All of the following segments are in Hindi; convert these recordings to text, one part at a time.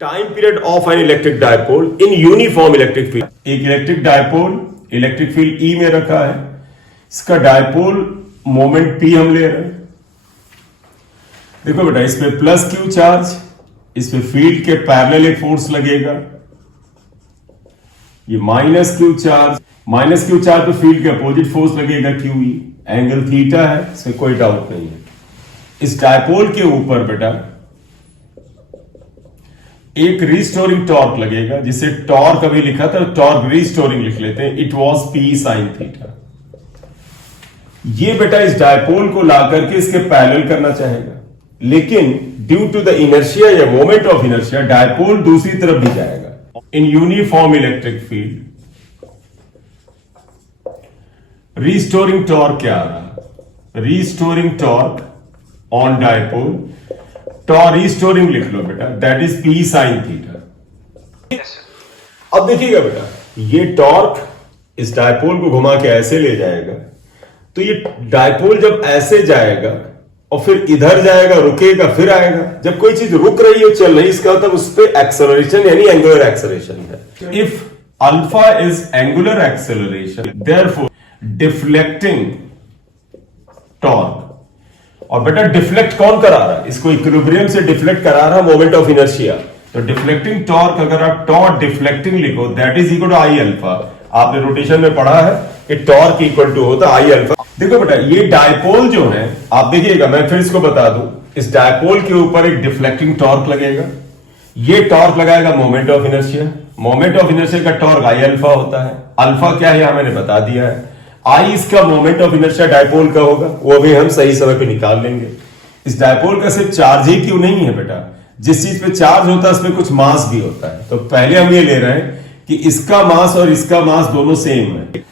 Time period of an electric dipole in uniform electric field. एक electric dipole electric field E में रखा है, इसका डायपोल मोमेंट पी हम ले रहे हैं। देखो बेटा, इस पे प्लस क्यू चार्ज, इस पे फील्ड के पैरेलल एक फोर्स लगेगा, ये माइनस क्यू चार्ज पे फील्ड के अपोजिट फोर्स लगेगा क्यू ई, एंगल थीटा है, इसमें कोई डाउट नहीं है। इस डायपोल के ऊपर बेटा एक रीस्टोरिंग टॉर्क लगेगा, जिसे टॉर्क अभी लिखा था, टॉर्क रीस्टोरिंग लिख लेते हैं, it was P sine theta. ये बेटा इस डायपोल को ला करके इसके पैरेलल करना चाहेगा, लेकिन ड्यू टू द इनर्शिया या मोमेंट ऑफ इनर्शिया डायपोल दूसरी तरफ भी जाएगा। इन uniform electric field restoring torque क्या आ रहा? Restoring torque on dipole, restoring लिख लो बेटा, that is P sine theta. अब देखिएगा बेटा, ये टॉर्क इस डायपोल को घुमा के ऐसे ले जाएगा, तो ये डायपोल जब ऐसे जाएगा और फिर इधर जाएगा, रुकेगा, फिर आएगा। जब कोई चीज रुक रही है, चल रही, इसका मतलब उस पर एक्सेलरेशन यानी एंगुलर एक्सेलरेशन है। If alpha is angular acceleration, therefore deflecting torque. और बेटा डिफ्लेक्ट कौन करा रहा है? इसको इक्विलिब्रियम से डिफ्लेक्ट करा रहा है मोमेंट ऑफ इनर्शिया। तो डिफ्लेक्टिंग टॉर्क अगर आप टॉर्क डिफ्लेक्टिंग लिखो, that is equal to I alpha. आपने रोटेशन में पढ़ा है कि टॉर्क इक्वल टू होता है आई अल्फा। देखो बेटा, ये डायपोल जो है, आप देखिएगा, मैं फिर इसको बता दूं, इस डायपोल के ऊपर एक डिफ्लेक्टिंग टॉर्क लगेगा, ये टॉर्क लगाएगा moment of inertia. Moment of inertia का टॉर्क आई अल्फा होता है। अल्फा क्या है यहां मैंने बता दिया है। आई इसका मोमेंट ऑफ इनर्शिया डायपोल का होगा, वो भी हम सही समय पे निकाल लेंगे। इस डायपोल का सिर्फ चार्ज ही क्यों नहीं है बेटा, जिस चीज पे चार्ज होता है उसमें कुछ मास भी होता है। तो पहले हम ये ले रहे हैं कि इसका मास और इसका मास दोनों सेम है।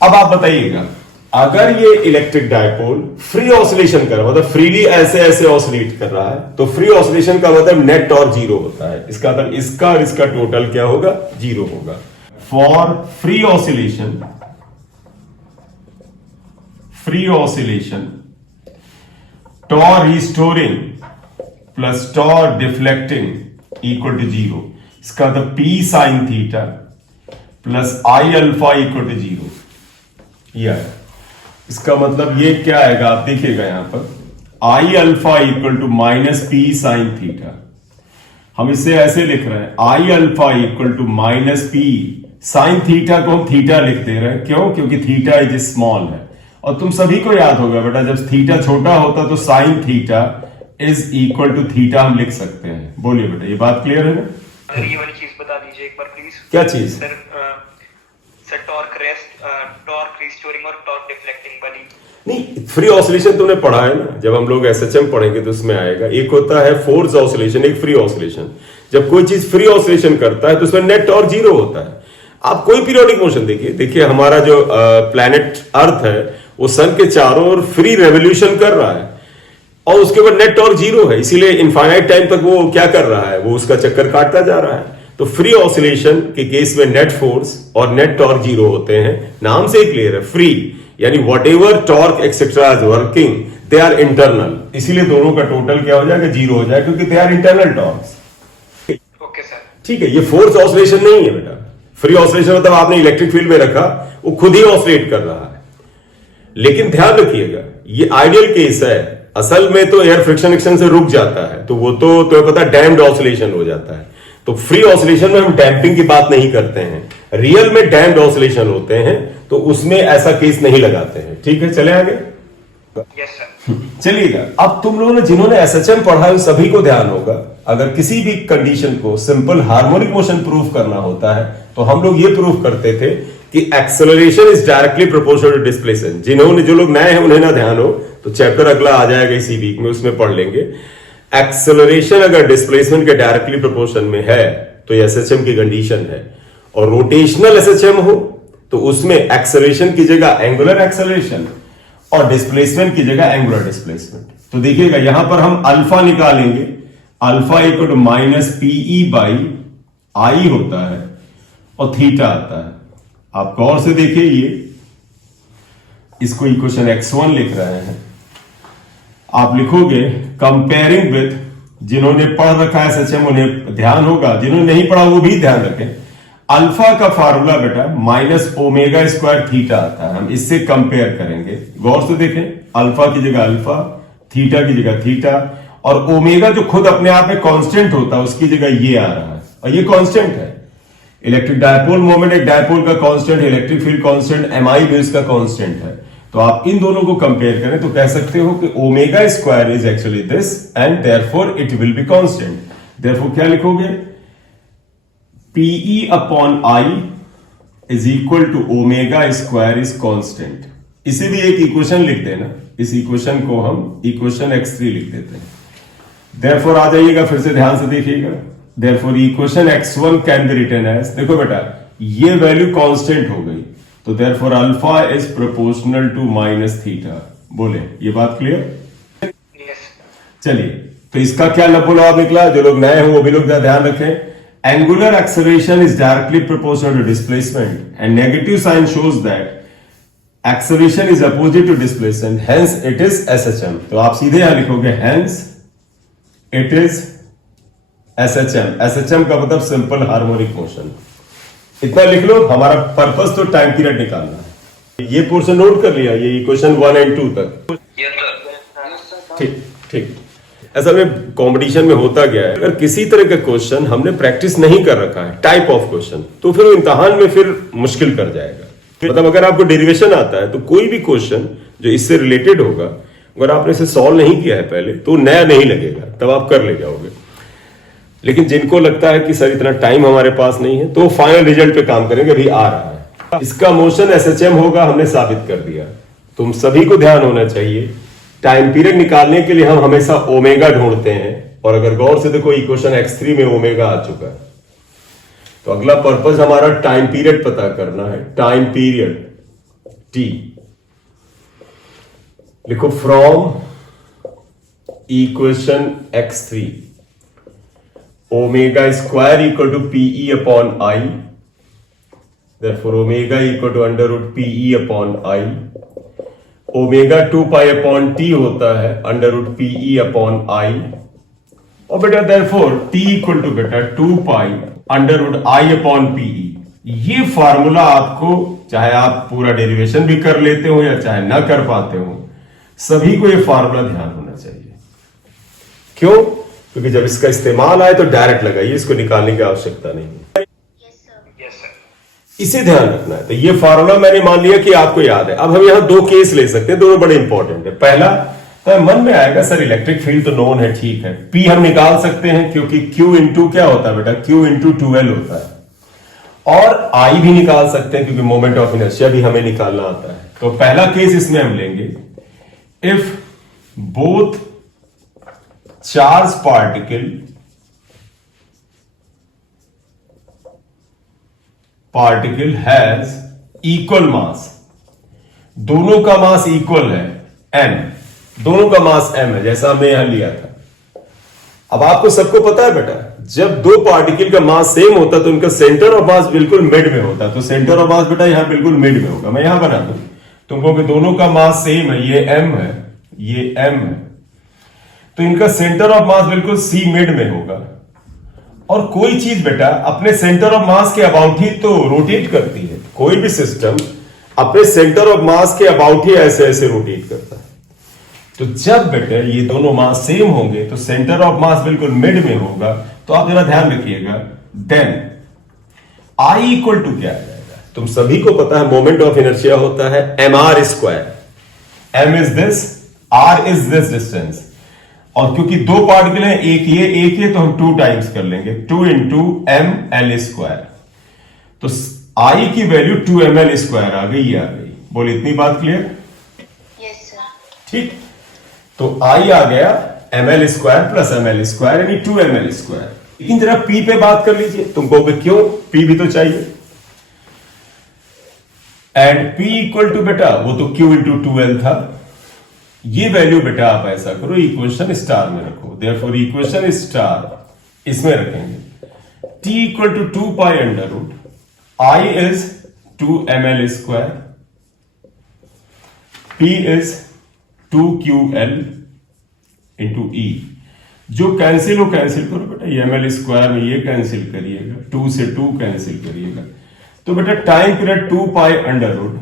अब आप बताइएगा, अगर ये इलेक्ट्रिक डायपोल फ्री ऑसिलेशन कर रहा है, मतलब फ्रीली ऐसे ऐसे ऑसिलेट कर रहा है, तो फ्री ऑसिलेशन का मतलब नेट टॉर्क जीरो होता है। इसका मतलब इसका और इसका टोटल क्या होगा? जीरो होगा। For free oscillation torque restoring plus torque deflecting equal to zero. इसका मतलब P sine theta plus I alpha equal to zero. यह इसका मतलब ये क्या आएगा, आप देखिएगा यहां पर I alpha equal to minus P sine theta. हम इसे ऐसे लिख रहे हैं, I alpha equal to minus P sine theta को हम थीटा लिख दे रहे हैं। क्यों? क्योंकि थीटा इज स्मॉल है। और तुम सभी को याद होगा बेटा, जब थीटा छोटा होता तो sine theta is equal to theta हम लिख सकते हैं। बोलिए बेटा, ये बात क्लियर है ना? ये वाली चीज बता दीजिए एक बार प्लीज। क्या चीज? सर टॉर्क रिस्टोरिंग और टॉर्क डिफ्लेक्टिंग वाली। नहीं, फ्री ऑसिलेशन तुमने पढ़ा है ना, जब हम लोग एसएचएम पढ़ेंगे तो उसमें आएगा। एक होता है फोर्स ऑसिलेशन, एक फ्री ऑसिलेशन। जब कोई चीज फ्री ऑसिलेशन करता है तो उसमें नेट टॉर्क जीरो होता है। आप कोई पीरियोडिक मोशन देखिए, हमारा जो प्लैनेट अर्थ है वो सन के चारों ओर फ्री रेवोल्यूशन कर रहा है और उसके बाद नेट टॉर्क जीरो है, इसीलिए इनफाइनाइट टाइम तक वो क्या कर रहा है, वो उसका चक्कर काटता जा रहा है। तो फ्री ऑसिलेशन के केस में नेट फोर्स और नेट टॉर्क जीरो होते हैं। नाम से ही क्लियर है, फ्री यानी whatever torque etcetera is working they are internal, इसीलिए दोनों का टोटल क्या हो जाएगा? जीरो हो जाएगा, क्योंकि they are internal torques. Okay sir, ठीक है। ये फोर्स ऑसिलेशन नहीं है बेटा। फ्री ऑसिलेशन मतलब आपने इलेक्ट्रिक फील्ड में रखा, वो खुद ही ऑसिलेट कर रहा है। लेकिन ध्यान रखिएगा, ये आइडियल केस है। असल में तो एयर फ्रिक्शन एक्शन से रुक जाता है, तो वो तो पता है डैम्प्ड ऑसिलेशन हो जाता है। तो फ्री ऑसिलेशन में हम डैम्पिंग की बात नहीं करते हैं, रियल में डैम्प्ड ऑसिलेशन होते हैं, तो उसमें ऐसा केस नहीं लगाते हैं। ठीक है, चले आगे। Yes sir. चलिएगा, अब तुम लोगों ने जिन्होंने एसएचएम पढ़ा है सभी को ध्यान होगा, अगर किसी भी कंडीशन को सिंपल हार्मोनिक मोशन प्रूव करना होता है तो हम लोग ये प्रूव करते थे कि acceleration is directly proportional to displacement. जो लोग नए हैं उन्हें ना ध्यान हो तो चैप्टर अगला आ जाएगा इसी वीक में, उसमें पढ़ लेंगे। एक्सेलरेशन अगर डिस्प्लेसमेंट के डायरेक्टली प्रोपोर्शन में है तो एसएचएम की कंडीशन है। और रोटेशनल एसएचएम हो तो उसमें एक्सेलरेशन की जगह एंगुलर एक्सेलरेशन और डिस्प्लेसमेंट की जगह एंगुलर डिस्प्लेसमेंट। तो देखिएगा यहां पर हम अल्फा निकालेंगे, alpha equal to minus P by I होता है और थीटा आता है। आप गौर से देखिए, ये इसको इक्वेशन x1 लिख रहे हैं, आप लिखोगे कंपेयरिंग विथ जिन्होंने पढ़ रखा है एसएचएम उन्हें ध्यान होगा, जिन्होंने नहीं पढ़ा वो भी ध्यान रखें। अल्फा का फार्मूला बेटा माइनस ओमेगा स्क्वायर थीटा आता है, हम इससे कंपेयर करेंगे। गौर से देखें, अल्फा की जगह अल्फा, थीटा की जगह थीटा, और ओमेगा जो खुद अपने आप में कांस्टेंट होता है उसकी जगह ये आ रहा है, और ये कांस्टेंट है। इलेक्ट्रिक डायपोल मोमेंट एक डायपोल का constant, electric field constant, MI भी इसका कांस्टेंट है। तो आप इन दोनों को कंपेयर करें तो कह सकते हो कि omega square is actually this and therefore it will be constant. Therefore क्या लिखोगे, P upon I is equal to omega square is constant. इसे भी एक इक्वेशन लिख देना, इस इक्वेशन को हम इक्वेशन x3 लिख देते हैं। देयरफॉर आ जाइएगा, फिर से ध्यान से देखिएगा। Therefore equation x1 can be written as, देखो बेटा ये वैल्यू कांस्टेंट हो गई, तो therefore alpha is proportional to minus theta. बोले ये बात क्लियर? यस। चलिए, तो इसका क्या लबोलाब निकला? जो लोग नए हो वो भी लोग ध्यान रखें। Angular acceleration is directly proportional to displacement and negative sign shows that acceleration is opposite to displacement, hence it is SHM. तो आप सीधे यहां लिखोगे hence it is SHM. SHM का मतलब सिंपल हार्मोनिक मोशन। इतना लिख लो, हमारा पर्पस तो टाइम पीरियड निकालना है। ये पोर्शन नोट कर लिया, ये इक्वेशन 1 और 2 तक। Yes sir. ठीक ठीक। असल में कंपटीशन में होता क्या है, अगर किसी तरह का क्वेश्चन हमने प्रैक्टिस नहीं कर रखा है, टाइप ऑफ क्वेश्चन, तो फिर वो इम्तिहान में फिर मुश्किल कर जाएगा। मतलब अगर आपको डेरिवेशन आता है तो कोई भी क्वेश्चन जो इससे रिलेटेड होगा, अगर आपने इसे सॉल्व नहीं किया है पहले तो नया नहीं लगेगा, तब आप कर ले जाओगे। लेकिन जिनको लगता है कि सर इतना टाइम हमारे पास नहीं है, तो फाइनल रिजल्ट पे काम करेंगे, अभी आ रहा है। इसका मोशन एसएचएम होगा, हमने साबित कर दिया। तुम सभी को ध्यान होना चाहिए, टाइम पीरियड निकालने के लिए हम हमेशा ओमेगा ढूंढते हैं, और अगर गौर से देखो इक्वेशन x3 में ओमेगा आ चुका है। तो अगला पर्पस हमारा टाइम पीरियड पता करना है। टाइम पीरियड t लिखो, from equation x3 omega square equal to P upon I, therefore omega equal to under root P upon I. Omega 2 pi upon T होता है under root P upon I, और बेटा देयरफॉर टी इक्वल टू बेटा 2 pi under root I upon P. ये फार्मूला आपको, चाहे आप पूरा डेरिवेशन भी कर लेते हो या चाहे ना कर पाते हो, सभी को ये फार्मूला ध्यान होना चाहिए। क्यों? क्योंकि जब इसका इस्तेमाल आए तो डायरेक्ट लगाइए, इसको निकालने की आवश्यकता नहीं है। Yes sir. इसे ध्यान रखना है। तो ये फार्मूला मैंने मान लिया कि आपको याद है। अब हम यहां दो केस ले सकते हैं, दोनों बड़े इंपॉर्टेंट है। पहला तो मन में आएगा सर इलेक्ट्रिक फील्ड तो नोन है, ठीक है, पी हम निकाल सकते हैं क्योंकि Q इंटू क्या होता है बेटा, Q इंटू 2L होता है, और I भी निकाल सकते हैं क्योंकि मोमेंट ऑफ इनर्शिया भी हमें निकालना आता है। तो पहला केस इसमें हम लेंगे, if both charge particle has equal मास, दोनों का मास इक्वल है m, दोनों का मास m है, जैसा हमने यहां लिया था। अब आपको सबको पता है बेटा, जब दो पार्टिकल का मास सेम होता है तो उनका सेंटर ऑफ मास बिल्कुल मिड में होता है। तो सेंटर ऑफ मास बेटा यहां बिल्कुल मिड में होगा। मैं यहां बना दूं तुमको कि दोनों का मास सेम है, ये m है, ये m है, तो इनका सेंटर ऑफ मास बिल्कुल C मिड में होगा। और कोई चीज बेटा अपने सेंटर ऑफ मास के अबाउट ही तो रोटेट करती है। कोई भी सिस्टम अपने सेंटर ऑफ मास के अबाउट ही ऐसे ऐसे रोटेट करता है। तो जब बेटा ये दोनों मास सेम होंगे तो सेंटर ऑफ मास बिल्कुल मिड में होगा। तो आप जरा ध्यान रखिएगा, देन I इक्वल टू क्या आ जाएगा, तुम सभी को पता है मोमेंट ऑफ इनर्शिया होता है mr square. m is this, r is this distance, और क्योंकि दो पार्टिकल हैं, एक ये, तो हम 2 टाइम्स कर लेंगे, 2 इंटू एम एल स्क्वायर। तो I की वैल्यू 2ml स्क्वायर आ गई, ये आ गई। बोले इतनी बात क्लियर? Yes sir. ठीक, तो I आ गया ml square plus ml square यानी 2ml स्क्वायर। लेकिन जरा P पे बात कर लीजिए, तुम कहोगे क्यों, P भी तो चाहिए। एंड P इक्वल टू बेटा वो तो Q इंटू 2L था। ये वैल्यू बेटा आप ऐसा करो, इक्वेशन स्टार में रखो। देयरफॉर इक्वेशन स्टार इसमें रखेंगे, T equal to 2 pi under root I is 2ml square, P is 2QL into E। जो कैंसिल हो कैंसिल करो बेटा, ml स्क्वायर में ये कैंसिल करिएगा, 2 से 2 कैंसिल करिएगा, तो बेटा time period 2 pi under root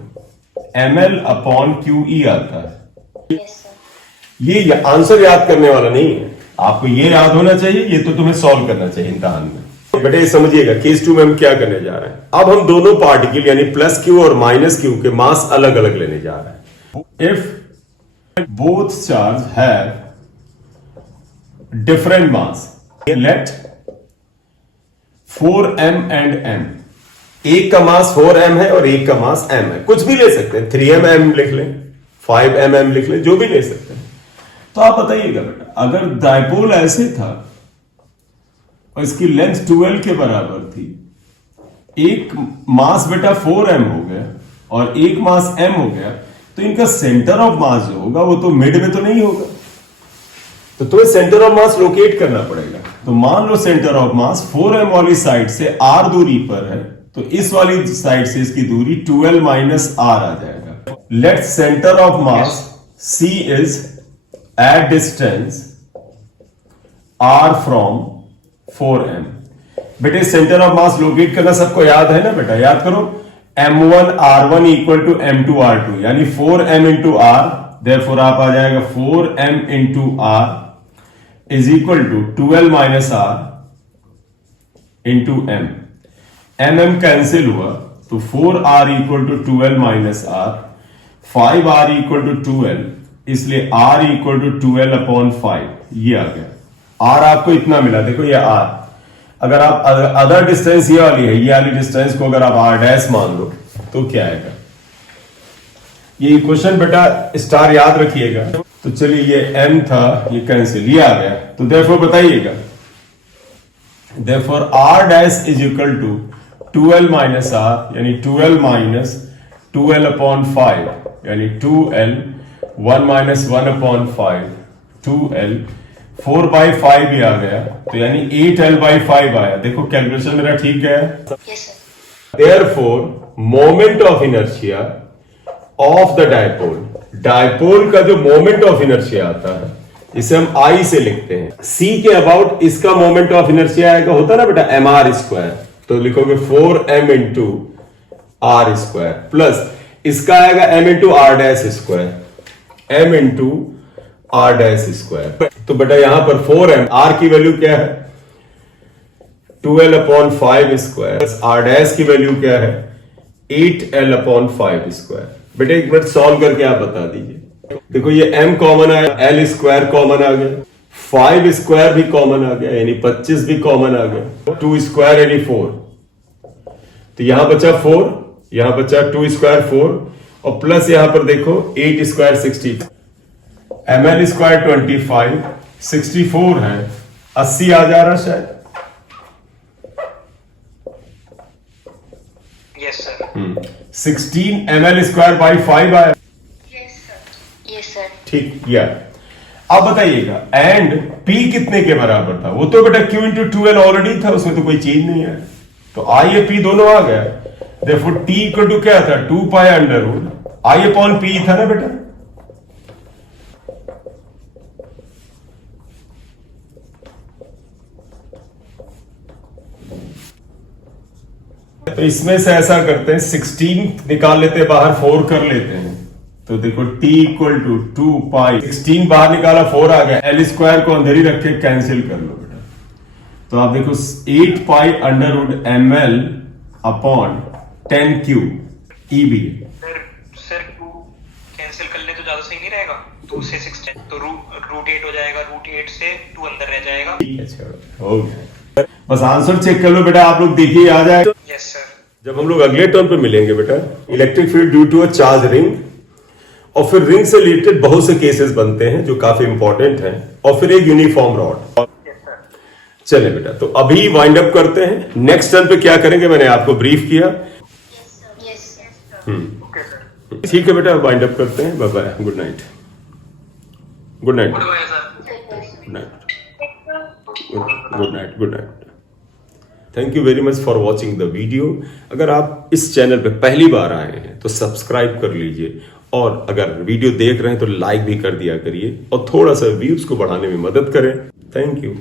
ml upon QE आता है। Yes, sir. ये आंसर याद करने वाला नहीं है, आपको ये याद होना चाहिए, ये तो तुम्हें सॉल्व करना चाहिए इम्तिहान में। बेटा ये समझिएगा केस 2 में हम क्या करने जा रहे हैं। अब हम दोनों पार्टिकल यानी प्लस क्यू और माइनस क्यू के मास अलग अलग लेने जा रहे हैं। If both charge have different mass, let 4m and m, एक का मास 4m है और एक का मास m है, कुछ भी ले सकते हैं, 3mm लिख लें, 5mm लिख लें, जो भी ले सकते हैं। तो आप बताइएगा बेटा, अगर डायपोल ऐसे था और इसकी लेंथ 12 के बराबर थी, एक मास बेटा 4m हो गया और एक मास m हो गया, तो इनका सेंटर ऑफ मास जो होगा वो तो मिड में तो नहीं होगा, तो तुम्हें सेंटर ऑफ मास लोकेट करना पड़ेगा। तो मान लो सेंटर ऑफ मास 4m वाली साइड से r दूरी पर है, तो इस वाली साइड से इसकी दूरी 12 माइनस r आ जाएगा। Let centre of mass c is at distance r from 4m। बेटे सेंटर ऑफ मास लोकेट करना सबको याद है ना बेटा, याद करो, m1 r1 equal to m2 r2, यानी 4m इंटू r, देयरफॉर आप आ जाएगा 4m into r is equal to 12 minus r into m। mm cancel हुआ तो 4r equal to 12 minus r, 5r equal to 12, इसलिए r इक्वल टू 12 अपॉन 5, ये आ गया। r आपको इतना मिला, देखो ये r, अगर आप अदर डिस्टेंस ये वाली है, ये वाली डिस्टेंस को अगर आप r डैश मान लो तो क्या आएगा। ये इक्वेशन बेटा स्टार याद रखिएगा। तो चलिए ये m था, ये कैंसिल, ये आ गया, तो देयरफॉर बताइएगा, therefore r dash is equal to 12 minus r, यानी 12 माइनस 12 अपॉन 5, यानी 2l, 1 minus 1 upon 5, 2l, 4 by 5 भी आ गया, तो यानी 8l बाई 5 आया। देखो कैलकुलेशन मेरा ठीक है। Yes, sir. Therefore, moment of inertia of the dipole, dipole का जो मोमेंट ऑफ इनर्शिया आता है इसे हम I से लिखते हैं, C के अबाउट इसका मोमेंट ऑफ इनर्शिया आएगा, होता ना बेटा mr स्क्वायर, तो लिखोगे 4m into r square, plus इसका आएगा m into r dash square, m into r dash square. तो बेटा यहां पर 4m, r की वैल्यू क्या है 12 अपॉन 5 स्क्वायर, r डैश की वैल्यू क्या है 8l अपॉन 5 स्क्वायर। बेटे एक मिनट सॉल्व करके आप बता दीजिए। देखो ये m कॉमन आया, l स्क्वायर कॉमन आ गया, 5 स्क्वायर भी कॉमन आ गया, यानी 25 भी कॉमन आ गया, 2 स्क्वायर यानी 4, तो यहां बचा 4, यहां बचा 2 स्क्वायर 4, और प्लस यहां पर देखो 8 स्क्वायर 60, ml स्क्वायर 25, 64 है, 80 आ जा रहा शायद। Yes, sir. 16 ml square by 5 आया, Yes, sir. Yes, sir. ठीक। या अब बताइएगा एंड P कितने के बराबर था, वो तो बेटा Q इंटू 2L ऑलरेडी था, उसमें तो कोई चीज नहीं है, तो I या P दोनों आ गया, देखो T इक्वल टू क्या था 2 pi under root I upon P था ना बेटा। तो इसमें से ऐसा करते हैं 16 निकाल लेते हैं बाहर, 4 कर लेते हैं, तो देखो t इक्वल टू 2 पाई, 16 बाहर निकाला 4 आ गया, l स्क्वायर को अंदर ही रख के कैंसिल कर लो बेटा, तो आप देखो 8 pi under root ml upon 10q e भी है। सर 2 कैंसिल कर ले तो ज्यादा सही नहीं रहेगा, 2 से 16 तो रूट 8 हो जाएगा, रूट 8 से 2 अंदर रह जाएगा। अच्छा हो गया, बस आंसर चेक कर लो बेटा, आप लोग देखिए आ जाएगा। Yes sir. जब हम लोग अगले टर्म पे मिलेंगे बेटा, electric field due to a charge ring, और फिर रिंग से रिलेटेड बहुत से केसेस बनते हैं जो काफी इंपॉर्टेंट हैं, और फिर एक यूनिफॉर्म रॉड। चले बेटा, तो अभी वाइंड अप करते हैं, नेक्स्ट टर्म पे क्या करेंगे मैंने आपको ब्रीफ किया। Yes, sir. Okay, sir. ठीक है बेटा, वाइंड अप करते हैं, bye bye, good night, good night, Goodbye, sir. Good night, good night, good night. Thank you very much for watching the video. अगर आप इस चैनल पे पहली बार आए हैं तो सब्सक्राइब कर लीजिए, और अगर वीडियो देख रहे हैं तो लाइक भी कर दिया करिए, और थोड़ा सा व्यूज को बढ़ाने में मदद करें। Thank you.